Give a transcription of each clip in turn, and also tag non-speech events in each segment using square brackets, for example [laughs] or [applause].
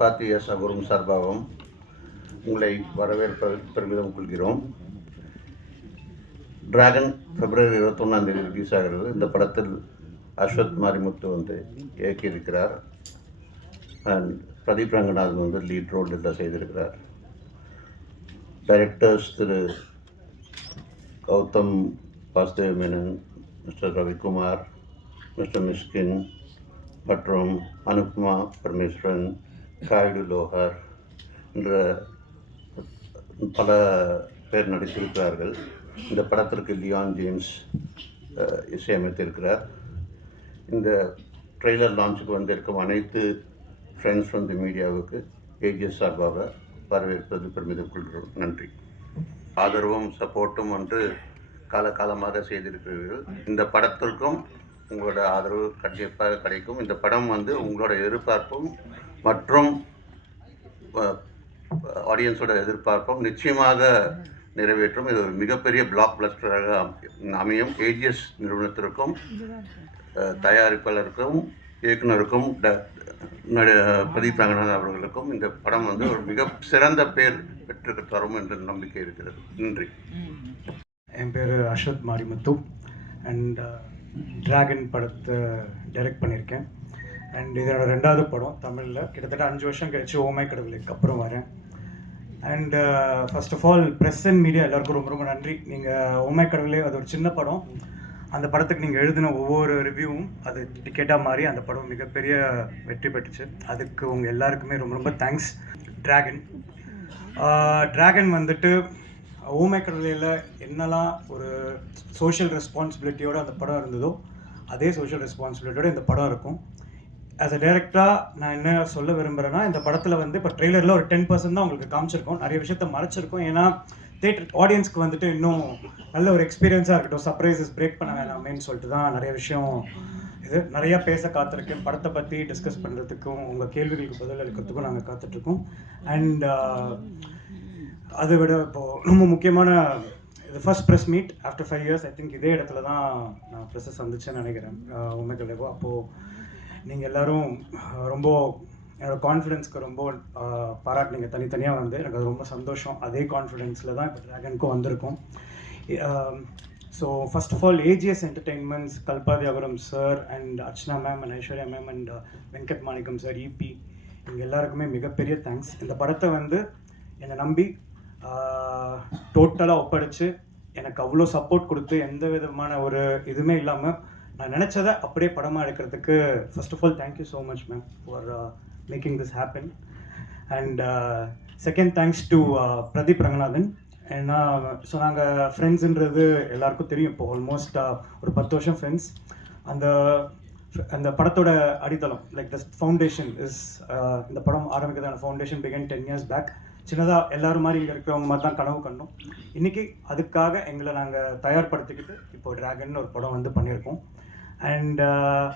பார்த்திய சகுரும் சார்பாகவும் உங்களை வரவேற்ப பெருமிதம் கொள்கிறோம். டிராகன் பிப்ரவரி இருபத்தொன்னாம் தேதி ரிலீஸ் ஆகிறது. இந்த படத்தில் அஸ்வத் மாரிமுத்து வந்து இயக்கியிருக்கிறார். அண்ட் பிரதீப் ரங்கநாதன் வந்து லீட் ரோல் இதில் செய்திருக்கிறார். டைரக்டர்ஸ் திரு கௌதம் வாசுதேவ மேனன் மிஸ்டர் ரவிக்குமார் மிஸ்டர் மிஸ்கின் மற்றும் அனுப்மா பரமேஸ்வரன் காயுடு லோஹார் என்ற பல பேர் நடித்திருக்கிறார்கள். இந்த படத்திற்கு லியான் ஜேம்ஸ் இசையமைத்திருக்கிறார். இந்த ட்ரெய்லர் லான்ச்சுக்கு வந்திருக்கும் அனைத்து ஃப்ரெண்ட்ஸ் ஃப்ரம் தி மீடியாவுக்கு ஏஜிஎஸ் சார்பாக வரவேற்பது பெருமிதம் கொள்கிறோம். நன்றி. ஆதரவும் சப்போர்ட்டும் என்று காலகாலமாக செய்திருக்கிறீர்கள். இந்த படத்திற்கும் உங்களோட ஆதரவு கண்டிப்பாக கிடைக்கும். இந்த படம் வந்து உங்களோட எதிர்பார்ப்பும் மற்றும் ஆடியன்ஸோட எதிர்பார்ப்பும் நிச்சயமாக நிறைவேற்றும். இது ஒரு மிகப்பெரிய பிளாக் பிளஸ்டராக அமையும். ஏஜிஎஸ் நிறுவனத்திற்கும் தயாரிப்பாளருக்கும் இயக்குனருக்கும் ட- பிரதீப் ரங்கநாதன் அவர்களுக்கும் இந்த படம் வந்து ஒரு மிக சிறந்த பேர் பெற்றுக்கு தரும் என்ற நம்பிக்கை இருக்கிறது. நன்றி. என் பேர் அஷத் மாரிமுத்து. அண்ட் டிராகன் படத்தை டைரக்ட் பண்ணியிருக்கேன். அண்ட் இதோட ரெண்டாவது படம் தமிழில். கிட்டத்தட்ட அஞ்சு வருஷம் கழிச்சு ஓமை கடவுளுக்கு அப்புறம் வரேன். And first of all press and media எல்லாருக்கும் ரொம்ப ரொம்ப நன்றி. நீங்கள் ஓமை கடவுளே அது ஒரு சின்ன படம். அந்த படத்துக்கு நீங்கள் எழுதின ஒவ்வொரு ரிவ்யூவும் அது டிக்கெட்டாக மாறி அந்த படம் மிகப்பெரிய வெற்றி பெற்றுச்சு. அதுக்கு உங்கள் எல்லாருக்குமே ரொம்ப ரொம்ப தேங்க்ஸ் டிராகன் டிராகன் வந்துட்டு ஓமை கடலையில் என்னெல்லாம் ஒரு சோஷியல் ரெஸ்பான்சிபிலிட்டியோட அந்த படம் இருந்ததோ அதே சோஷியல் ரெஸ்பான்சிபிலிட்டியோட இந்த படம் இருக்கும். ஆஸ் அ டேரக்டராக நான் என்ன சொல்ல விரும்புகிறேன்னா இந்த படத்தில் வந்து இப்போ ட்ரெய்லரில் ஒரு டென் பர்சன்ட் தான் உங்களுக்கு காமிச்சிருக்கோம். நிறைய விஷயத்த மறைச்சிருக்கோம். ஏன்னா தேட்டர் ஆடியன்ஸ்க்கு வந்துட்டு இன்னும் நல்ல ஒரு எக்ஸ்பீரியன்ஸாக இருக்கட்டும். சர்ப்ரைசஸ் பிரேக் பண்ண வேணாமேன்னு சொல்லிட்டு தான் நிறைய விஷயம் இது நிறையா பேச காத்திருக்கேன். படத்தை பற்றி டிஸ்கஸ் பண்ணுறதுக்கும் உங்கள் கேள்விகளுக்கு பதில் அளிக்கிறதுக்கும் நாங்கள் காத்துட்ருக்கோம். அண்ட் uh, அதை விட இப்போது ரொம்ப முக்கியமான இது first press meet after five years I think இதே இடத்துல தான் நான் ப்ரெஸ்ஸை சந்திச்சேன்னு நினைக்கிறேன். உண்மைகள் அப்போது நீங்கள் எல்லோரும் ரொம்ப என்னோடய கான்ஃபிடென்ஸ்க்கு ரொம்ப பாராட்டினீங்க பாராட்டுனீங்க. தனித்தனியாக வந்து எனக்கு அது ரொம்ப சந்தோஷம். அதே கான்ஃபிடென்ஸில் தான் இப்போ ட்ராகனுக்கும் வந்திருக்கோம். So first of all AGS entertainments Kalpathi Aghoram sir and Archana ma'am and Aishwarya ma'am and Venkat Manickam sir EP இங்கே எல்லாருக்குமே மிகப்பெரிய தேங்க்ஸ் இந்த படத்தை வந்து என்னை நம்பி டோட்டலாக ஒப்படைச்சு எனக்கு அவ்வளோ சப்போர்ட் கொடுத்து எந்த விதமான ஒரு இதுவுமே இல்லாமல் நான் நினச்சதை அப்படியே படமாக எடுக்கிறதுக்கு first of all thank you so much ma'am for making this happen and second thanks to Pradeep Ranganathan ஏன்னா ஸோ நாங்கள் ஃப்ரெண்ட்ஸுன்றது எல்லாருக்கும் தெரியும். இப்போ ஆல்மோஸ்ட் uh, ஒரு பத்து வருஷம் ஃப்ரெண்ட்ஸ் அந்த அந்த படத்தோட அடித்தளம் லைக் த ஃபவுண்டேஷன் இஸ் இந்த படம் ஆரம்பிக்கிறதான foundation began ten years back சின்னதாக எல்லாரும் மாதிரி இங்கே இருக்கிறவங்க மாதிரி தான் கனவு கண்டோம். இன்றைக்கி அதுக்காக எங்களை நாங்கள் தயார்படுத்திக்கிட்டு இப்போ ட்ராகன் ஒரு படம் வந்து பண்ணியிருக்கோம். அண்ட் uh,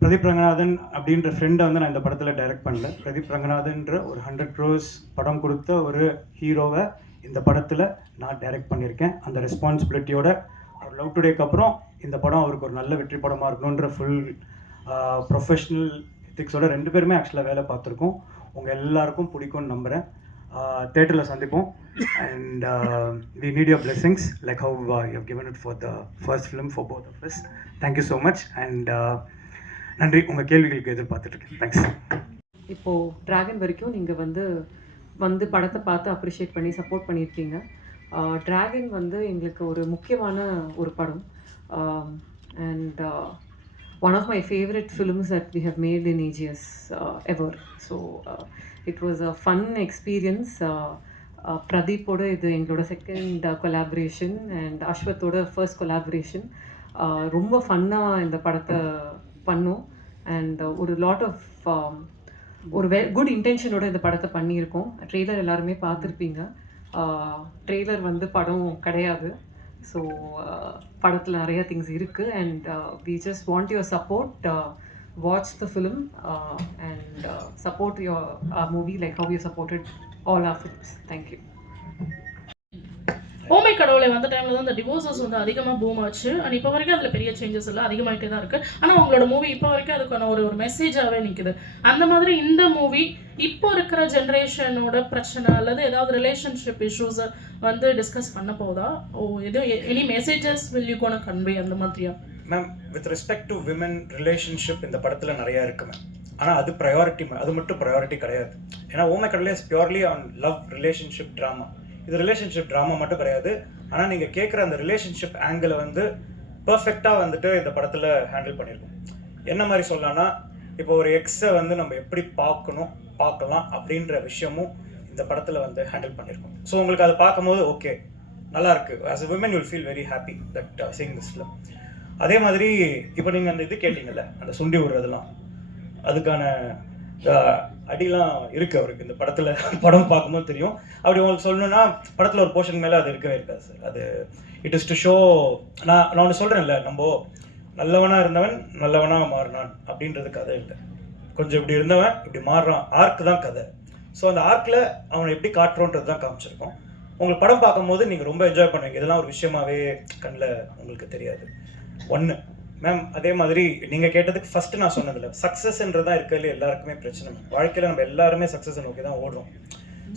பிரதீப் ரங்கநாதன் அப்படின்ற ஃப்ரெண்டை வந்து நான் இந்த படத்தில் டைரக்ட் பண்ணல. பிரதீப் ரங்கநாதன்ற ஒரு ஹண்ட்ரட் க்ரோஸ் படம் கொடுத்த ஒரு ஹீரோவை இந்த படத்தில் நான் டைரக்ட் பண்ணியிருக்கேன். அந்த ரெஸ்பான்சிபிலிட்டியோட அவர் லவ் டுடேக்கு அப்புறம் இந்த படம் அவருக்கு ஒரு நல்ல வெற்றி படமாக இருக்கணுன்ற ஃபுல் ப்ரொஃபஷ்னல் எத்திக்ஸோட ரெண்டு பேருமே ஆக்சுவலாக வேலை பார்த்துருக்கோம். உங்கள் எல்லாருக்கும் பிடிக்கும்னு நம்புகிறேன் தேட்டரில் சந்திப்போம். And we need your blessings like have you given it for the first film for both of this thank you so much and நன்றி. உங்கள் கேள்விகளுக்கு எதிர்பார்த்துட்ருக்கேன். தேங்க்ஸ் இப்போது ட்ராகன் வரைக்கும் நீங்கள் வந்து வந்து படத்தை பார்த்து அப்ரிஷியேட் பண்ணி சப்போர்ட் பண்ணியிருக்கீங்க. ட்ராகன் வந்து எங்களுக்கு ஒரு முக்கியமான ஒரு படம். And one of my favourite films that we have made in AGS ever so it was a fun experience பிரதீப்போட இது எங்களோட செகண்ட் கொலாபரேஷன் அண்ட் அஸ்வத்தோட ஃபர்ஸ்ட் கொலாபரேஷன் ரொம்ப ஃபன்னாக இந்த படத்தை பண்ணோம். அண்ட் uh, ஒரு லாட் ஆஃப் um, ஒரு வெ குட் இன்டென்ஷனோட இந்த படத்தை பண்ணியிருக்கோம். ட்ரெய்லர் எல்லாருமே பார்த்துருப்பீங்க. ட்ரெய்லர் uh, வந்து படம் கிடையாது. ஸோ படத்தில் நிறையா திங்ஸ் இருக்குது and we just want your support watch uh, film and support movie movie like you you all all films. Thank you. ஓமை கடவுளை வந்த டைமில் தான் இந்த டிவோர்ஸஸ் வந்து அதிகமாக பூம் ஆச்சு. அண்ட் இப்போ வரைக்கும் அதில் பெரிய சேஞ்சஸ் இல்லை அதிகமாகிட்டே தான் இருக்குது ஆனால் உங்களோட மூவி இப்போ வரைக்கும் அதுக்கான ஒரு ஒரு மெசேஜாகவே நிற்குது அந்த மாதிரி இந்த மூவி இப்போ இருக்கிற ஜென்ரேஷனோட பிரச்சனை அல்லது ஏதாவது ரிலேஷன்ஷிப் இஷ்யூஸை வந்து டிஸ்கஸ் பண்ண போதா? ஓ எதுவும் any messages will you gonna convey அந்த மாதிரியா? Ma'am with respect to women relationship இந்த படத்தில் நிறையா இருக்கு மேம் ஆனால் அது ப்ரையாரிட்டி அது மட்டும் ப்ரையாரிட்டி கிடையாது. ஏன்னா ஓமை கடலே is purely on love relationship drama இது ரிலேஷன்ஷிப் ட்ராமா மட்டும் கிடையாது. ஆனால் நீங்கள் கேட்குற அந்த ரிலேஷன்ஷிப் ஆங்கிளை வந்து பர்ஃபெக்டாக வந்துட்டு இந்த படத்தில் ஹேண்டில் பண்ணியிருக்கோம் என்ன மாதிரி சொல்லலாம்னா இப்போ ஒரு எக்ஸை வந்து நம்ம எப்படி பார்க்கணும் பார்க்கலாம் அப்படின்ற விஷயமும் இந்த படத்தில் வந்து ஹேண்டில் பண்ணியிருக்கோம் ஸோ உங்களுக்கு அதை பார்க்கும்போது ஓகே நல்லா இருக்கு. As a women you'll feel very happy that seeing this film அதே மாதிரி இப்போ நீங்கள் அந்த இது கேட்டிங்கல்ல அந்த சுண்டி விடுறதெல்லாம் அதுக்கான அடிலாம் இருக்குது அவருக்கு. இந்த படத்தில் [laughs] படம் பார்க்கும்போது தெரியும். அப்படி உங்களுக்கு சொல்லணும்னா படத்தில் ஒரு போர்ஷன் மேலே அது இருக்கவே இருக்காது சார் அது இட் இஸ் டு ஷோ நான் நான் ஒன்று சொல்கிறேன்ல நம்ம நல்லவனாக இருந்தவன் நல்லவனாக மாறினான் அப்படின்றது கதை இல்லை. கொஞ்சம் இப்படி இருந்தவன் இப்படி மாறுறான். ஆர்க் தான் கதை. ஸோ அந்த ஆர்க்கில் அவனை எப்படி காட்டுறோன்றது தான் காமிச்சிருக்கோம். உங்களுக்கு படம் பார்க்கும்போது நீங்கள் ரொம்ப என்ஜாய் பண்ணுவீங்க. இதெல்லாம் ஒரு விஷயமாவே கண்ணில் உங்களுக்கு தெரியாது. ஒன்று மேம் அதே மாதிரி நீங்கள் கேட்டதுக்கு ஃபஸ்ட்டு நான் சொன்னதில்ல சக்ஸஸ்ன்றதான் இருக்கிறதுல எல்லாருக்குமே பிரச்சனை மேம் வாழ்க்கையில் நம்ம எல்லாருமே சக்ஸஸ் நோக்கி தான் ஓடுறோம்.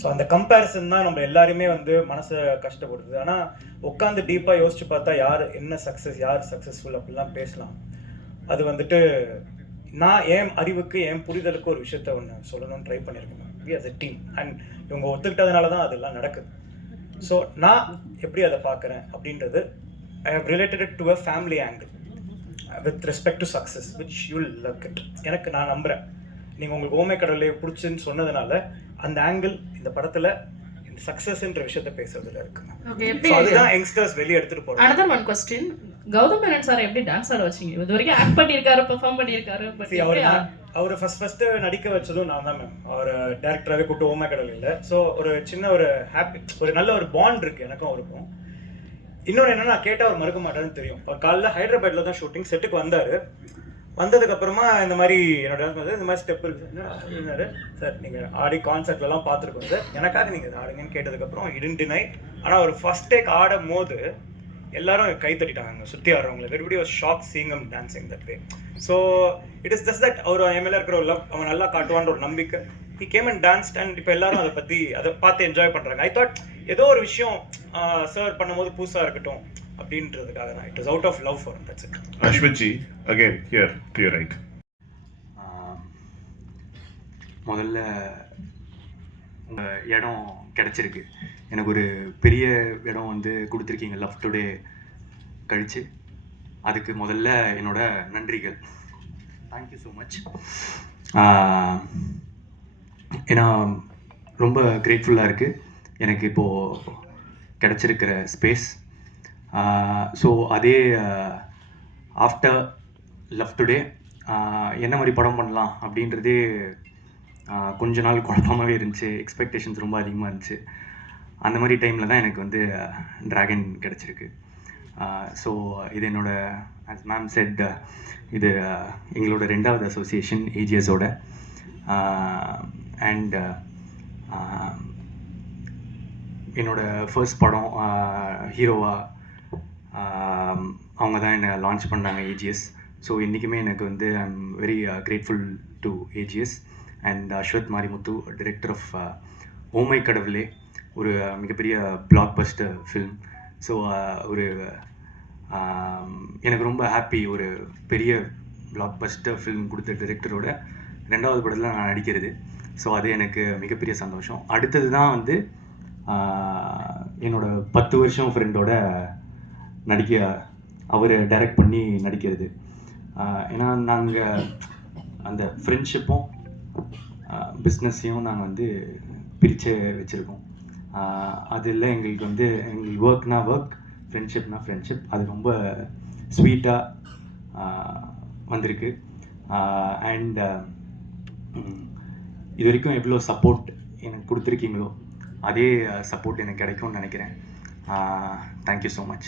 ஸோ அந்த கம்பேரிசன் தான் நம்ம எல்லாருமே வந்து மனசை கஷ்டப்படுது ஆனால் உட்காந்து டீப்பாக யோசிச்சு பார்த்தா யார் என்ன சக்ஸஸ் யார் சக்ஸஸ்ஃபுல் அப்படிலாம் பேசலாம். அது வந்துட்டு நான் ஏன் அறிவுக்கு என் புரிதலுக்கு ஒரு விஷயத்த ஒன்று சொல்லணும்னு ட்ரை பண்ணியிருக்கேன் we as a team and இவங்க ஒத்துக்கிட்டதுனால தான் அதெல்லாம் நடக்குது. ஸோ நான் எப்படி அதை பார்க்குறேன் அப்படின்றது I have related to a family angle with respect to success which you'll love it எனக்கு நான் நம்புகிறேன் நீங்கள் உங்களுக்கு ஓமை கடவுளை பிடிச்சுன்னு சொன்னதுனால அந்த ஆங்கிள் இந்த படத்தில் இந்த சக்ஸஸ்ன்ற விஷயத்த பேசுறதுல இருக்குங்க அதுதான் யங்ஸ்டர்ஸ் வெளியே எடுத்துகிட்டு போகிறோம் another one question Gautham Menon sir எப்படி டான்ஸ் ஆட வச்சீங்க? இது வரைக்கும் ஆக்ட் பண்ணியிருக்காரு பெர்ஃபார்ம் பண்ணியிருக்காரு பட் அவர் அவர் ஃபர்ஸ்ட் ஃபர்ஸ்ட் நடிக்க வச்சதும் நான் தான் மேம் அவர் டேரக்டராகவே கூட்டு ஓமை கடல் இல்லை. ஸோ ஒரு சின்ன ஒரு ஹாப்பி ஒரு நல்ல ஒரு பாண்ட் இருக்கு எனக்கும் அவருக்கும். இன்னொன்று என்னன்னா கேட்டால் அவர் மறுக்க மாட்டாருன்னு தெரியும். அவர் காலைல ஹைதராபாத்தில் தான் ஷூட்டிங் செட்டுக்கு வந்தார். வந்ததுக்கப்புறமா இந்த மாதிரி என்னோட dance இந்த மாதிரி ஸ்டெப் இருந்தார் சார் நீங்கள் ஆடி கான்சர்ட்லலாம் பார்த்துருக்கோம் சார். எனக்காக நீங்கள் ஆடுங்கன்னு கேட்டதுக்கப்புறம் இடன் நைட் ஆனால் அவர் ஃபர்ஸ்ட் டேக் ஆடும் போது எல்லாரும் கை தட்டிட்டாங்க. சுற்றி ஆடுறவங்களை. வெறுபடி ஒரு shock சீங்கம் dancing dancing that way so it is just that our MLA இருக்கிற ஒரு லவ் அவன் நல்லா காட்டுவான்ற ஒரு நம்பிக்கை. He came and dance and இப்போ எல்லாரும் அதை பற்றி அதை பார்த்து என்ஜாய் பண்ணுறாங்க ஐ தாட் ஏதோ ஒரு விஷயம் சர்வ் பண்ணும்போது புதுசாக இருக்கட்டும் அப்படின்றதுக்காக தான். It is out of love for that's it here, to your right. ஆஹ் முதல்ல உங்கள் இடம் கிடச்சிருக்கு. எனக்கு ஒரு பெரிய இடம் வந்து கொடுத்துருக்கீங்க லவ் டுடே கழிச்சு அதுக்கு முதல்ல என்னோட நன்றிகள். தேங்க்யூ ஸோ மச் ஏன்னா ரொம்ப கிரேட்ஃபுல்லாக இருக்குது எனக்கு இப்போது கிடச்சிருக்கிற ஸ்பேஸ் ஸோ அதே ஆஃப்டர் லவ் டுடே என்ன மாதிரி படம் பண்ணலாம் அப்படின்றதே கொஞ்ச நாள் குழப்பமாகவே இருந்துச்சு. எக்ஸ்பெக்டேஷன்ஸ் ரொம்ப அதிகமாக இருந்துச்சு. அந்த மாதிரி டைமில் தான் எனக்கு வந்து ட்ராகன் கிடச்சிருக்கு. ஸோ இது என்னோட ஆஸ் மேம் செட் இது எங்களோட ரெண்டாவது அசோசியேஷன் ஏஜிஎஸோட அண்ட் என்னோடய ஃபர்ஸ்ட் படம் ஹீரோவாக அவங்க தான் என்னை லான்ச் பண்ணாங்க ஏஜிஎஸ் ஸோ இன்றைக்குமே எனக்கு வந்து I am very grateful to AGS and Ashwath Marimuthu director of Oh My Kadavule. ஒரு மிகப்பெரிய பிளாக் பஸ்டர் ஃபில்ம் ஸோ ஒரு எனக்கு ரொம்ப ஹாப்பி ஒரு பெரிய பிளாக் பஸ்டர் ஃபில்ம் கொடுத்த டிரெக்டரோட ரெண்டாவது படத்தில் நான் நடிக்கிறது. ஸோ அது எனக்கு மிகப்பெரிய சந்தோஷம். அடுத்தது தான் வந்து என்னோட பத்து வருஷம் ஃப்ரெண்டோட நடிக்க அவர் டைரக்ட் பண்ணி நடிக்கிறது. ஏன்னா நாங்கள் அந்த ஃப்ரெண்ட்ஷிப்பும் பிஸ்னஸையும் நாங்கள் வந்து பிரித்து வச்சுருக்கோம். அதில் எங்களுக்கு வந்து எங்களுக்கு ஒர்க்னா ஒர்க் ஃப்ரெண்ட்ஷிப்னா ஃப்ரெண்ட்ஷிப் அது ரொம்ப ஸ்வீட்டாக வந்திருக்கு. அண்ட் இது வரைக்கும் எவ்வளோ சப்போர்ட் எனக்கு கொடுத்துருக்கீங்களோ அதே சப்போர்ட் எனக்கு கிடைக்கும்னு நினைக்கிறேன். Thank you so much